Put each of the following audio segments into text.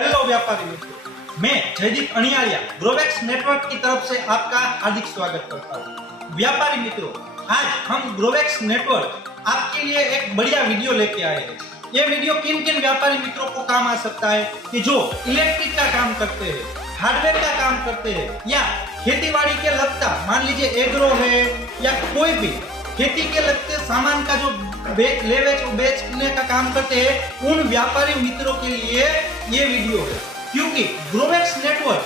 Hello व्यापारी मित्रों, मैं जयदीप अनियारिया ग्रोवेक्स नेटवर्क की तरफ से आपका हार्दिक स्वागत करता हूँ। व्यापारी मित्रों, आज हम ग्रोवेक्स नेटवर्क आपके लिए एक बढ़िया वीडियो लेके आए हैं। ये वीडियो किन किन व्यापारी मित्रों को काम आ सकता है कि जो इलेक्ट्रिक का काम करते हैं, हार्डवेयर का काम करते हैं या खेतीबाड़ी के लगता, मान लीजिए एग्रो है या कोई भी खेती के लगते सामान का जो बेचने का काम करते हैं, उन व्यापारी मित्रों के लिए ये वीडियो है। क्योंकि ग्रोवेक्स नेटवर्क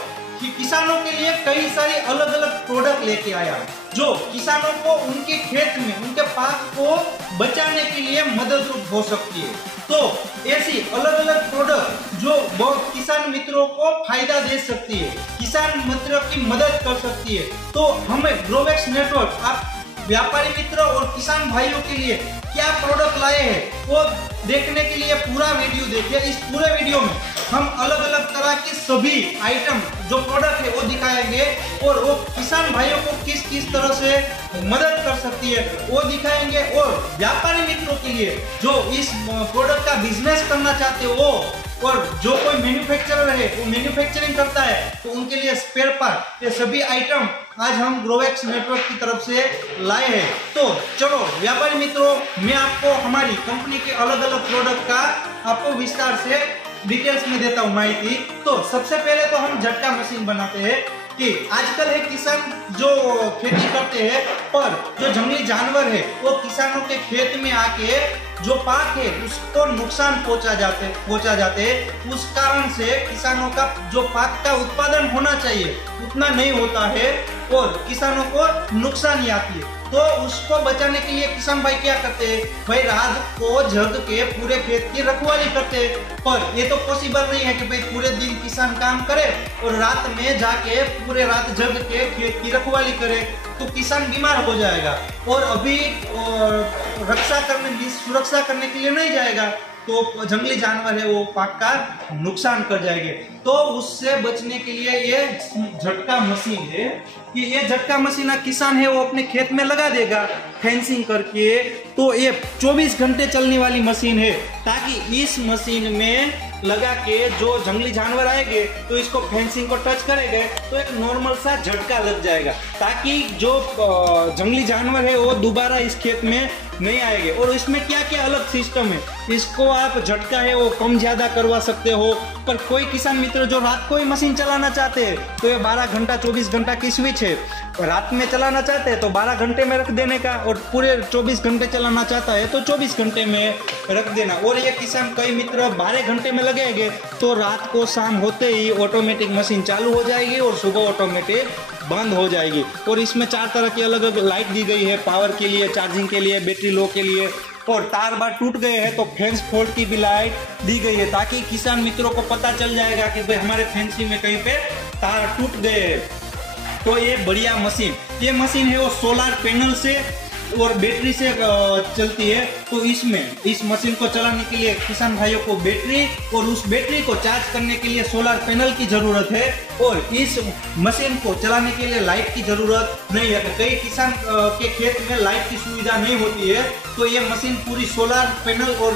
किसानों के लिए कई सारे अलग अलग प्रोडक्ट लेके आया है जो किसानों को उनके खेत में उनके पाक को बचाने के लिए मददरूप हो सकती है। तो ऐसी अलग अलग प्रोडक्ट जो बहुत किसान मित्रों को फायदा दे सकती है, किसान मित्रों की मदद कर सकती है। तो हमें ग्रोवेक्स नेटवर्क आप व्यापारी मित्रों और किसान भाइयों के लिए क्या प्रोडक्ट लाए हैं वो देखने के लिए पूरा वीडियो देखिए। इस पूरे वीडियो में हम अलग अलग तरह के सभी आइटम जो प्रोडक्ट है वो दिखाएंगे और वो किसान भाइयों को किस किस तरह से मदद कर सकती है वो दिखाएंगे। और व्यापारी मित्रों के लिए जो इस प्रोडक्ट का बिजनेस करना चाहते हो और जो कोई मैन्युफैक्चरर है वो मैन्युफैक्चरिंग करता है तो उनके लिए स्पेयर पार्ट, ये सभी आइटम आज हम ग्रोवेक्स नेटवर्क की तरफ से लाए हैं। तो चलो व्यापारी मित्रों, मैं आपको हमारी कंपनी के अलग अलग प्रोडक्ट का आपको विस्तार से डिटेल्स में देता हूँ माहिती। तो सबसे पहले तो हम झटका मशीन बनाते हैं कि आजकल है किसान जो खेती करते हैं पर जो जंगली जानवर है वो किसानों के खेत में आके जो पाक है उसको नुकसान पहुंचा जाते उस कारण से किसानों का जो पाक का उत्पादन होना चाहिए उतना नहीं होता है और किसानों को नुकसान आती है। तो उसको बचाने के लिए किसान भाई क्या करते हैं, भाई रात को जग के पूरे खेत की रखवाली करते हैं। पर ये तो पॉसिबल नहीं है कि भाई पूरे दिन किसान काम करे और रात में जाके पूरे रात जग के खेत की रखवाली करे, तो किसान बीमार हो जाएगा और अभी सुरक्षा करने के लिए नहीं जाएगा तो जंगली जानवर है वो पाक का नुकसान कर जाएंगे। तो उससे बचने के लिए ये झटका मशीन है कि ये झटका मशीन किसान है वो अपने खेत में लगा देगा फेंसिंग करके। तो ये 24 घंटे चलने वाली मशीन है ताकि इस मशीन में लगा के जो जंगली जानवर आएंगे तो इसको फेंसिंग को टच करेंगे तो एक नॉर्मल सा झटका लग जाएगा ताकि जो जंगली जानवर है वो दोबारा इस खेत में नहीं आएंगे। और इसमें क्या क्या अलग सिस्टम है, इसको आप झटका है वो कम ज्यादा करवा सकते हो। पर कोई किसान मित्र जो रात को ही मशीन चलाना चाहते हैं तो ये 12 घंटा 24 घंटा की स्विच है, रात में चलाना चाहते हैं तो 12 घंटे में रख देने का और पूरे 24 घंटे चलाना चाहता है तो 24 घंटे में रख देना। और ये किसान कई मित्र 12 घंटे में लगेंगे तो रात को शाम होते ही ऑटोमेटिक मशीन चालू हो जाएगी और सुबह ऑटोमेटिक बंद हो जाएगी। और इसमें 4 तरह की अलग अलग लाइट दी गई है, पावर के लिए, चार्जिंग के लिए, बैटरी लो के लिए। और तार बार टूट गए हैं तो फेंस फोल्ड की भी लाइट दी गई है ताकि किसान मित्रों को पता चल जाएगा कि भाई हमारे फेंसी में कहीं पे तार टूट गए। तो ये बढ़िया मशीन, ये मशीन है वो सोलर पैनल से और बैटरी से चलती है। तो इसमें इस मशीन को चलाने के लिए किसान भाइयों को बैटरी और उस बैटरी को चार्ज करने के लिए सोलर पैनल की जरूरत है और इस मशीन को चलाने के लिए लाइट की जरूरत नहीं है। कई किसान के खेत में लाइट की सुविधा नहीं होती है तो ये मशीन पूरी सोलर पैनल और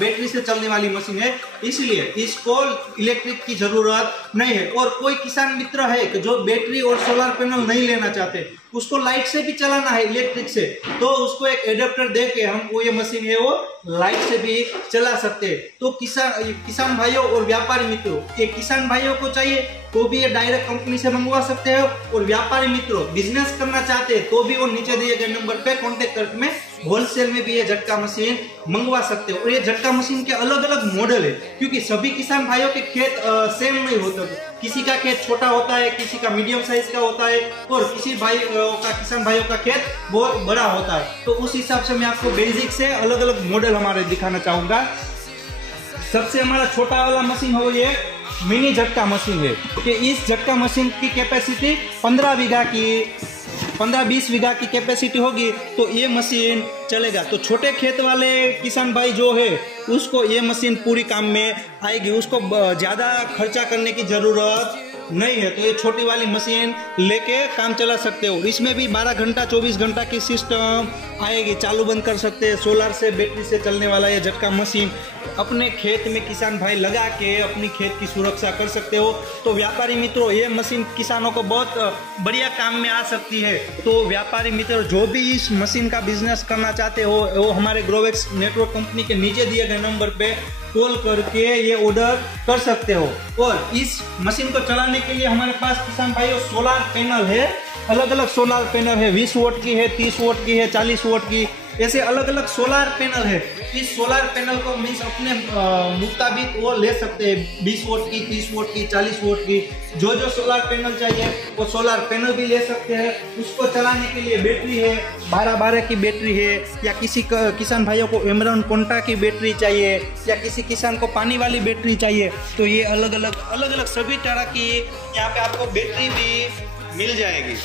बैटरी से चलने वाली मशीन है, इसलिए इसको इलेक्ट्रिक की जरूरत नहीं है। और कोई किसान मित्र है कि जो बैटरी और सोलर पैनल नहीं लेना चाहते, उसको लाइट से भी चलाना है इलेक्ट्रिक से, तो उसको एक एडेप्टर दे के हम वो ये मशीन है वो लाइट से भी चला सकते हैं। तो किसान भाइयों और व्यापारी मित्रों, ये किसान भाइयों को चाहिए तो भी ये डायरेक्ट कंपनी से मंगवा सकते हो और व्यापारी मित्रों बिजनेस करना चाहते हैं तो भी वो नीचे दिए गए नंबर पे कांटेक्ट करके में होलसेल में भी ये झटका मशीन मंगवा सकते हो। और ये झटका मशीन के अलग अलग मॉडल है क्योंकि सभी किसान भाइयों के खेत सेम नहीं होते, किसी का खेत छोटा होता है, किसी का मीडियम साइज का होता है और किसी किसान भाइयों का खेत बहुत बड़ा होता है। तो उस हिसाब से मैं आपको बेसिक से अलग अलग मॉडल हमारे दिखाना चाहूंगा। सबसे हमारा छोटा वाला मशीन हो ये मिनी झटका मशीन है कि इस झटका मशीन की कैपेसिटी 15-20 बीघा की कैपेसिटी होगी तो ये मशीन चलेगा। तो छोटे खेत वाले किसान भाई जो है उसको ये मशीन पूरी काम में आएगी, उसको ज़्यादा खर्चा करने की ज़रूरत नहीं है। तो ये छोटी वाली मशीन लेके काम चला सकते हो। इसमें भी 12 घंटा 24 घंटा की सिस्टम आएगी, चालू बंद कर सकते हैं, सोलर से बैटरी से चलने वाला ये झटका मशीन। अपने खेत में किसान भाई लगा के अपनी खेत की सुरक्षा कर सकते हो। तो व्यापारी मित्रों, ये मशीन किसानों को बहुत बढ़िया काम में आ सकती है। तो व्यापारी मित्रों, जो भी इस मशीन का बिजनेस करना चाहते हो वो हमारे ग्रोवेक्स नेटवर्क कंपनी के नीचे दिए गए नंबर पे कॉल करके ये ऑर्डर कर सकते हो। और इस मशीन को चलाने के लिए हमारे पास किसान भाइयों सोलार पैनल है, अलग अलग सोलार पैनल है, 20 वोट की है, 30 वोट की है, 40 वोट की, ऐसे अलग अलग सोलार पैनल है। इस सोलार पैनल को मीन्स अपने मुताबिक वो ले सकते हैं, 20 वोट की, 30 वोट की, 40 वोट की, जो जो सोलार पैनल चाहिए वो सोलार पैनल भी ले सकते हैं। उसको चलाने के लिए बैटरी है, 12 की बैटरी है, या किसी किसान भाइयों को एमरॉन कोंटा की बैटरी चाहिए, या किसी किसान को पानी वाली बैटरी चाहिए, तो ये अलग अलग सभी तरह की यहाँ पे आपको बैटरी भी मिल जाएगी।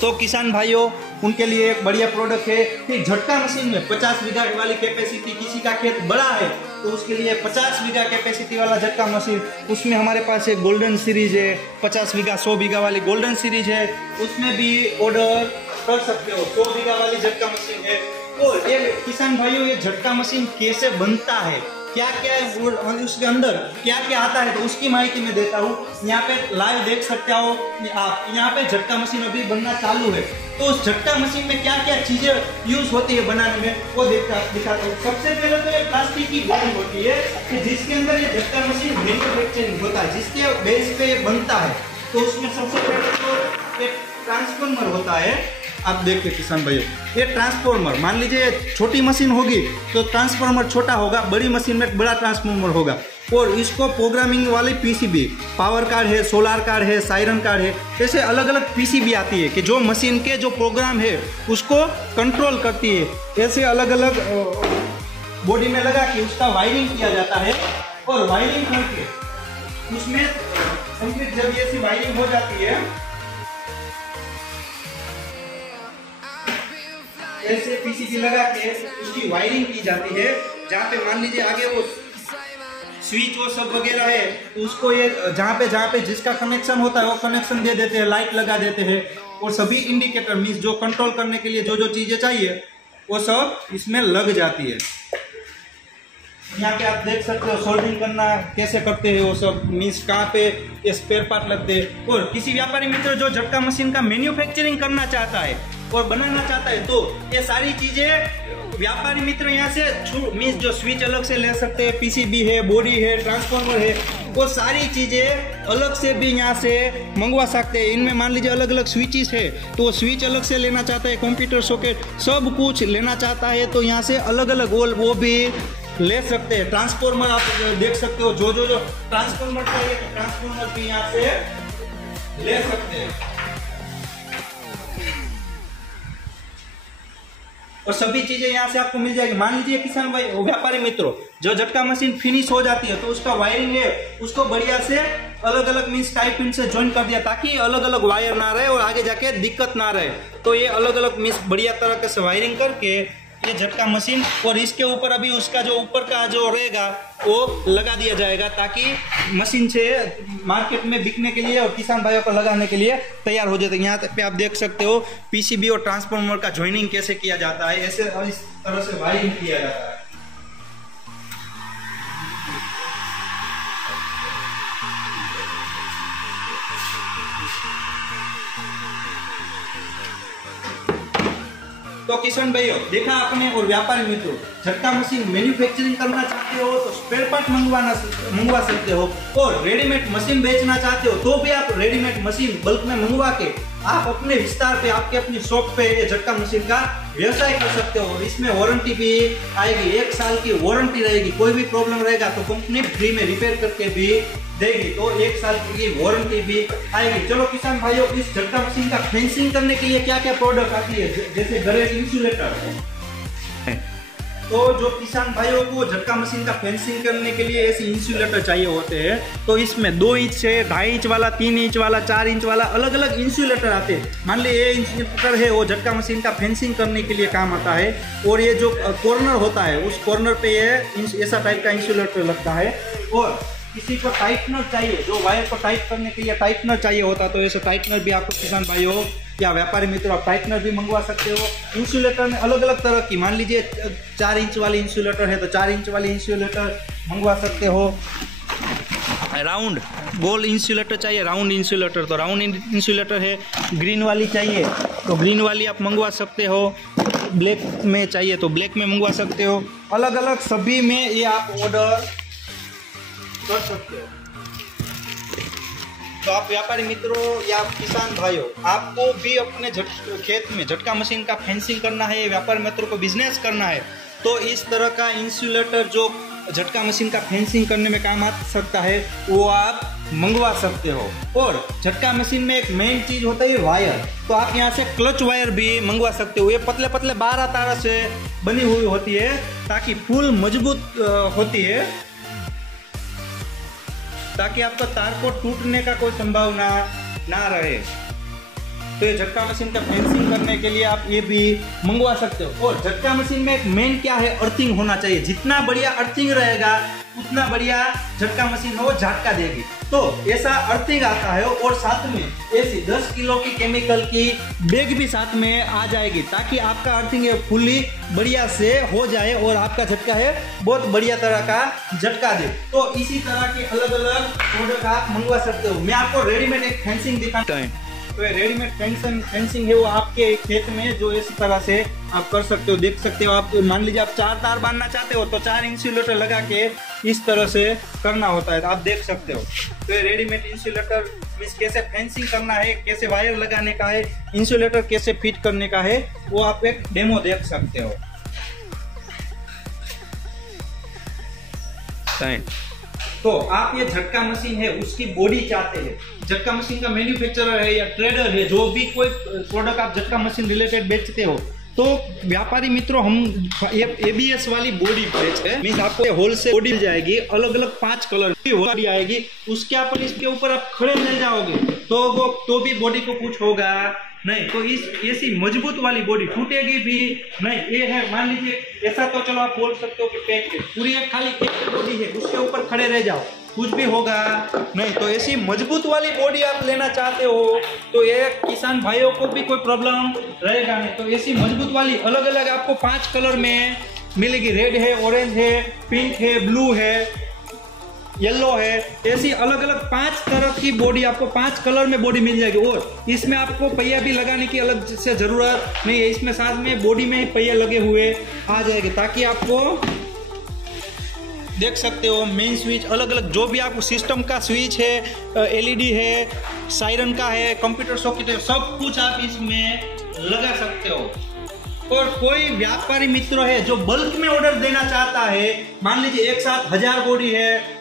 तो किसान भाइयों, उनके लिए एक बढ़िया प्रोडक्ट है कि झटका मशीन में 50 बीघा वाली कैपेसिटी, किसी का खेत बड़ा है तो उसके लिए 50 बीघा कैपेसिटी वाला झटका मशीन, उसमें हमारे पास एक गोल्डन सीरीज है, 50 बीघा 100 बीघा वाली गोल्डन सीरीज है, उसमें भी ऑर्डर कर सकते हो। 100 बीघा वाली झटका मशीन है। और ये किसान भाइयों, ये झटका मशीन कैसे बनता है, क्या क्या है उसके अंदर क्या क्या आता है, तो उसकी माहिती मैं देता हूँ। यहाँ पे लाइव देख सकते हो आप, यहाँ पे झटका मशीन अभी बनना चालू है। तो उस झटका मशीन में क्या क्या चीजें यूज होती है बनाने में, वो दिखाता हूँ। सबसे पहले तो ये प्लास्टिक की बॉडी होती है कि जिसके अंदर ये झटका मशीन मैन्युफैक्चरिंग होता है, जिसके बेस पे बनता है। तो उसमें सबसे पहले तो एक ट्रांसफॉर्मर होता है। आप देखिए किसान भाइयों, ये ट्रांसफॉर्मर, मान लीजिए छोटी मशीन होगी तो ट्रांसफॉर्मर छोटा होगा, बड़ी मशीन में बड़ा ट्रांसफॉर्मर होगा। और इसको प्रोग्रामिंग वाली पीसीबी, पावर कार्ड है, सोलार कार्ड है, सायरन कार्ड है, ऐसे अलग अलग पीसीबी आती है कि जो मशीन के जो प्रोग्राम है उसको कंट्रोल करती है। ऐसे अलग अलग बॉडी में लगा के उसका वायरिंग किया जाता है। और वायरिंग करके उसमें कंप्लीट जब ऐसी वायरिंग हो जाती है, ऐसे पीसीबी लगा के उसकी वायरिंग की जाती है। जहाँ पे मान लीजिए आगे वो स्विच वो सब वगैरह है, तो उसको ये जहाँ पे जिसका कनेक्शन होता है वो कनेक्शन दे देते हैं, लाइट लगा देते हैं। और सभी इंडिकेटर मीन्स जो कंट्रोल करने के लिए जो जो चीजें चाहिए वो सब इसमें लग जाती है। यहाँ पे आप देख सकते हो सोल्डरिंग करना कैसे करते हैं वो सब, मीन्स कहाँ पे स्पेयर पार्ट लगते हैं। और किसी व्यापारी मित्र जो झटका मशीन का मैन्युफैक्चरिंग करना चाहता है और बनाना चाहता है, तो ये सारी चीजें व्यापारी मित्र यहाँ से मीन्स जो स्विच अलग से ले सकते हैं, पीसीबी है, बॉडी है, ट्रांसफॉर्मर है, वो सारी चीजें अलग से भी यहाँ से मंगवा सकते हैं। इनमें मान लीजिए अलग अलग स्विचेस है, तो वो स्विच अलग से लेना चाहता है, कंप्यूटर सॉकेट सब कुछ लेना चाहता है, तो यहाँ से अलग अलग वो भी ले सकते हैं। ट्रांसफॉर्मर आप देख सकते हो, जो ट्रांसफॉर्मर चाहिए तो ट्रांसफॉर्मर भी यहाँ से ले सकते हैं। और सभी चीजें यहाँ से आपको मिल जाएगी। मान लीजिए किसान भाई व्यापारी मित्रों, जो झटका मशीन फिनिश हो जाती है तो उसका वायरिंग है उसको बढ़िया से अलग अलग मीन्स टाइप पिन से ज्वाइन कर दिया, ताकि अलग अलग वायर ना रहे और आगे जाके दिक्कत ना रहे। तो ये अलग अलग मीन्स बढ़िया तरह से वायरिंग करके ये झटका मशीन, और इसके ऊपर अभी उसका जो ऊपर का जो रहेगा वो लगा दिया जाएगा, ताकि मशीन से मार्केट में बिकने के लिए और किसान भाइयों को लगाने के लिए तैयार हो जाते हैं। यहाँ पे आप देख सकते हो पीसीबी और ट्रांसफॉर्मर का ज्वाइनिंग कैसे किया जाता है, ऐसे इस तरह से वायरिंग किया जाता है। तो किसान भाइयों देखा आपने, और व्यापारी मित्रों झटका मशीन मैन्युफैक्चरिंग करना चाहते हो तो स्पेयर पार्ट मंगवा सकते हो, और रेडीमेड मशीन बेचना चाहते हो तो भी आप रेडीमेड मशीन बल्क में मंगवा के आप अपने विस्तार पे, आपके अपनी शॉप पे ये झटका मशीन का व्यवसाय कर सकते हो। इसमें वारंटी भी आएगी, 1 साल की वारंटी रहेगी। कोई भी प्रॉब्लम रहेगा तो कंपनी फ्री में रिपेयर करके भी देगी, तो 1 साल की वारंटी भी आएगी। चलो किसान भाइयों, इस झटका मशीन का फेंसिंग करने के लिए क्या क्या प्रोडक्ट आती है, जैसे घरेलू इंसुलेटर है, तो जो किसान भाइयों को झटका मशीन का फेंसिंग करने के लिए ऐसे इंसुलेटर चाहिए होते हैं, तो इसमें 2 इंच से 2.5 इंच वाला, 3 इंच वाला, 4 इंच वाला अलग अलग इंसुलेटर आते हैं। मान लीजिए ये इंसुलेटर है वो झटका मशीन का फेंसिंग करने के लिए काम आता है, और ये जो कॉर्नर होता है उस कॉर्नर पे ये ऐसा टाइप का इंसुलेटर लगता है। और किसी को टाइटनर चाहिए, जो वायर को टाइट करने के लिए टाइटनर चाहिए होता है, तो ऐसा टाइटनर भी आपको किसान भाइयों या व्यापारी मित्रों आप टाइटनर भी मंगवा सकते हो। इंसुलेटर में अलग अलग तरह की, मान लीजिए 4 इंच वाली इंसुलेटर है तो 4 इंच वाली इंसुलेटर मंगवा सकते हो। राउंड गोल इंसुलेटर चाहिए, राउंड इंसुलेटर तो राउंड इंसुलेटर है। ग्रीन वाली चाहिए तो ग्रीन वाली आप मंगवा सकते हो। ब्लैक में चाहिए तो ब्लैक में मंगवा सकते हो। अलग अलग सभी में ये आप ऑर्डर कर सकते हो। तो आप व्यापारी मित्रों या किसान भाइयों, आपको भी अपने खेत में झटका मशीन का फेंसिंग करना है, व्यापारी मित्रों को बिजनेस करना है, तो इस तरह का इंसुलेटर जो झटका मशीन का फेंसिंग करने में काम आ सकता है वो आप मंगवा सकते हो। और झटका मशीन में एक मेन चीज होता है वायर, तो आप यहाँ से क्लच वायर भी मंगवा सकते हो। ये पतले पतले 12 तार से बनी हुई होती है ताकि फुल मजबूत होती है, ताकि आपका तार को टूटने का कोई संभावना ना रहे। तो ये झटका मशीन का फेंसिंग करने के लिए आप ये भी मंगवा सकते हो। और झटका मशीन में एक मेन क्या है, अर्थिंग होना चाहिए। जितना बढ़िया अर्थिंग रहेगा उतना बढ़िया झटका मशीन है वो झटका देगी। तो ऐसा अर्थिंग आता है और साथ में ऐसी 10 किलो की केमिकल की बैग भी साथ में आ जाएगी, ताकि आपका अर्थिंग फुल्ली बढ़िया से हो जाए और आपका झटका है बहुत बढ़िया तरह का झटका दे। तो इसी तरह के अलग अलग प्रोडक्ट आप मंगवा सकते हो। मैं आपको रेडीमेड एक फेंसिंग दिखाता हूँ। तो रेडीमेड फेंसिंग है वो आपके खेत में जो इस तरह से आप कर सकते हो, देख सकते हो। आप मान लीजिए आप 4 तार बांधना चाहते हो तो 4 इंसुलेटर लगा के इस तरह से करना होता है, तो आप देख सकते हो। तो ये रेडीमेड इंसुलेटर मीन्स कैसे फेंसिंग करना है, कैसे वायर लगाने का है, इंसुलेटर कैसे फिट करने का है, वो आप एक डेमो देख सकते हो। तो आप ये झटका मशीन है उसकी बॉडी चाहते हैं, झटका मशीन का मैन्युफैक्चरर है या ट्रेडर है, जो भी कोई प्रोडक्ट आप झटका मशीन रिलेटेड बेचते हो, तो व्यापारी मित्रों हम ABS वाली बॉडी बेचते हैं। मीन्स आपको होलसेल बॉडी मिल जाएगी, अलग अलग 5 कलर की बॉडी आएगी। उसके आप इसके ऊपर आप खड़े रह जाओगे तो भी बॉडी को कुछ होगा नहीं। तो इस ऐसी मजबूत वाली बॉडी टूटेगी भी नहीं। ये है, मान लीजिए ऐसा तो चलो आप बोल सकते हो कि पैक है, पूरी खाली एक बॉडी है, उसके ऊपर खड़े रह जाओ कुछ भी होगा नहीं। तो ऐसी मजबूत वाली बॉडी आप लेना चाहते हो तो ये किसान भाइयों को भी कोई प्रॉब्लम रहेगा नहीं। तो ऐसी मजबूत वाली अलग अलग आपको 5 कलर में मिलेगी। रेड है, ऑरेंज है, पिंक है, ब्लू है, येलो है, ऐसी अलग अलग 5 तरह की बॉडी आपको 5 कलर में बॉडी मिल जाएगी। और इसमें आपको पहिया भी लगाने की अलग से जरूरत नहीं है, इसमें साथ में बॉडी में ही पहिया लगे हुए आ जाएंगे, ताकि आपको देख सकते हो मेन स्विच अलग अलग जो भी आपको सिस्टम का स्विच है, LED है, सायरन का है, कंप्यूटर सॉकेट है, सब कुछ आप इसमें लगा सकते हो। और कोई व्यापारी मित्र है जो बल्क में ऑर्डर देना चाहता है, मान लीजिए एक साथ 1000 बॉडी है,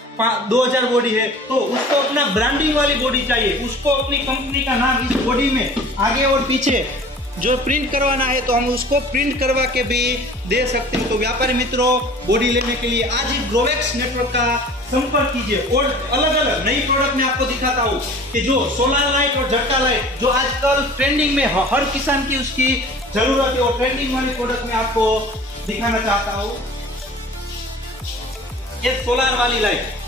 2000 बॉडी है, तो उसको अपना ब्रांडिंग वाली बॉडी चाहिए, उसको अपनी कंपनी का नाम इस बॉडी में आगे और पीछे जो प्रिंट करवाना है तो हम उसको प्रिंट करवा के भी दे सकते हैं। तो व्यापारी मित्रों बॉडी लेने के लिए आज ही ग्रोवेक्स नेटवर्क का संपर्क कीजिए। और अलग अलग नई प्रोडक्ट में आपको दिखाता हूँ कि जो सोलर लाइट और झटका लाइट जो आजकल ट्रेंडिंग में हर किसान की उसकी जरूरत है, और ट्रेंडिंग वाली प्रोडक्ट में आपको दिखाना चाहता हूँ। ये सोलर वाली लाइट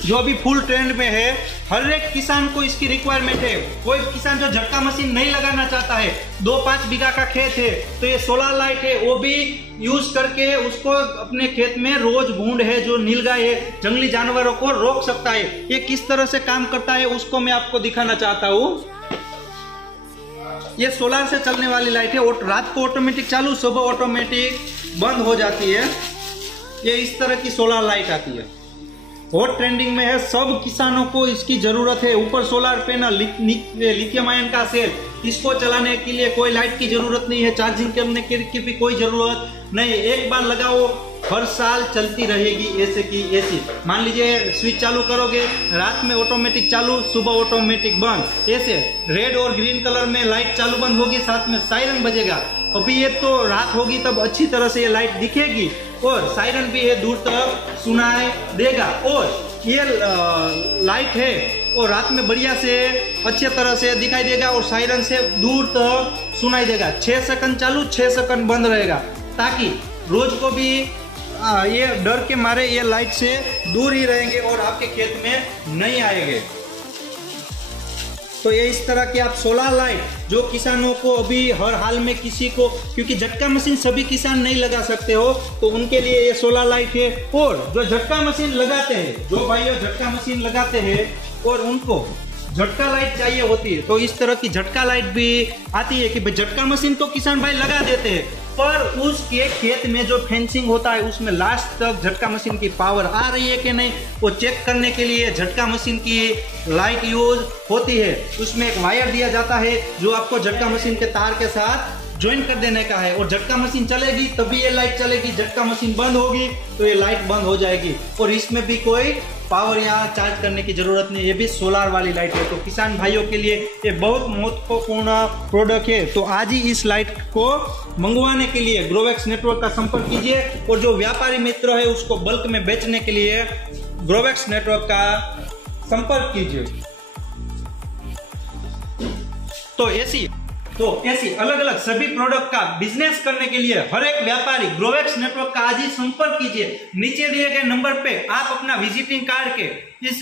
जो अभी फुल ट्रेंड में है, हर एक किसान को इसकी रिक्वायरमेंट है। कोई किसान जो झटका मशीन नहीं लगाना चाहता है, 2-5 बीघा का खेत है, तो ये सोलर लाइट है वो भी यूज करके उसको अपने खेत में रोज भूंड है जो नीलगाय है, जंगली जानवरों को रोक सकता है। ये किस तरह से काम करता है उसको मैं आपको दिखाना चाहता हूँ। ये सोलर से चलने वाली लाइट है, रात को ऑटोमेटिक चालू, सुबह ऑटोमेटिक बंद हो जाती है। ये इस तरह की सोलर लाइट आती है, बहुत ट्रेंडिंग में है, सब किसानों को इसकी जरूरत है। ऊपर सोलर पैनल, लिथियम आयन का सेल, इसको चलाने के लिए कोई लाइट की जरूरत नहीं है, चार्जिंग करने की भी कोई जरूरत नहीं। एक बार लगाओ हर साल चलती रहेगी ऐसे की ऐसी। मान लीजिए स्विच चालू करोगे, रात में ऑटोमेटिक चालू, सुबह ऑटोमेटिक बंद, ऐसे रेड और ग्रीन कलर में लाइट चालू बंद होगी, साथ में सायरन बजेगा। अभी ये तो रात होगी तब अच्छी तरह से ये लाइट दिखेगी, और सायरन भी है दूर तक सुनाई देगा। और ये लाइट है और रात में बढ़िया से अच्छे तरह से दिखाई देगा, और सायरन से दूर तक सुनाई देगा। 6 सेकंड चालू, 6 सेकंड बंद रहेगा, ताकि रोज को भी ये डर के मारे ये लाइट से दूर ही रहेंगे और आपके खेत में नहीं आएंगे। तो ये इस तरह की आप सोलर लाइट जो किसानों को अभी हर हाल में किसी को, क्योंकि झटका मशीन सभी किसान नहीं लगा सकते हो, तो उनके लिए ये सोलर लाइट है। और जो झटका मशीन लगाते हैं, जो भाइयों झटका मशीन लगाते हैं और उनको झटका लाइट चाहिए होती है, तो इस तरह की झटका लाइट भी आती है कि भाई झटका मशीन तो किसान भाई लगा देते हैं, पर उसके खेत में जो फेंसिंग होता है उसमें लास्ट तक झटका मशीन की पावर आ रही है कि नहीं, वो चेक करने के लिए झटका मशीन की लाइट यूज होती है। उसमें एक वायर दिया जाता है जो आपको झटका मशीन के तार के साथ ज्वाइन कर देने का है, और झटका मशीन चलेगी तभी ये लाइट चलेगी, झटका मशीन बंद होगी तो ये लाइट बंद हो जाएगी। और इसमें भी कोई पावर या चार्ज करने की जरूरत नहीं, ये भी सोलार वाली लाइट है। तो किसान भाइयों के लिए ये बहुत महत्वपूर्ण प्रोडक्ट है। तो आज ही इस लाइट को मंगवाने के लिए ग्रोवेक्स नेटवर्क का संपर्क कीजिए, और जो व्यापारी मित्र है उसको बल्क में बेचने के लिए ग्रोवेक्स नेटवर्क का संपर्क कीजिए। तो ऐसी अलग अलग सभी प्रोडक्ट का बिजनेस करने के लिए हर एक व्यापारी ग्रोवेक्स नेटवर्क का आज ही संपर्क कीजिए। नीचे दिए गए नंबर पे आप अपना विजिटिंग कार्ड के इस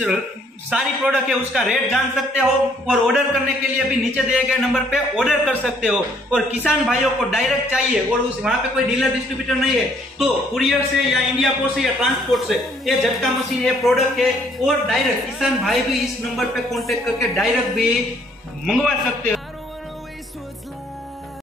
सारी प्रोडक्ट है उसका रेट जान सकते हो, और ऑर्डर करने के लिए भी नीचे दिए गए नंबर पे ऑर्डर कर सकते हो। और किसान भाइयों को डायरेक्ट चाहिए और उस वहां पे कोई डीलर डिस्ट्रीब्यूटर नहीं है, तो कुरियर से या इंडिया पोस्ट से या ट्रांसपोर्ट से ये झटका मशीन है प्रोडक्ट है, और डायरेक्ट किसान भाई भी इस नंबर पे कॉन्टेक्ट करके डायरेक्ट भी मंगवा सकते हो।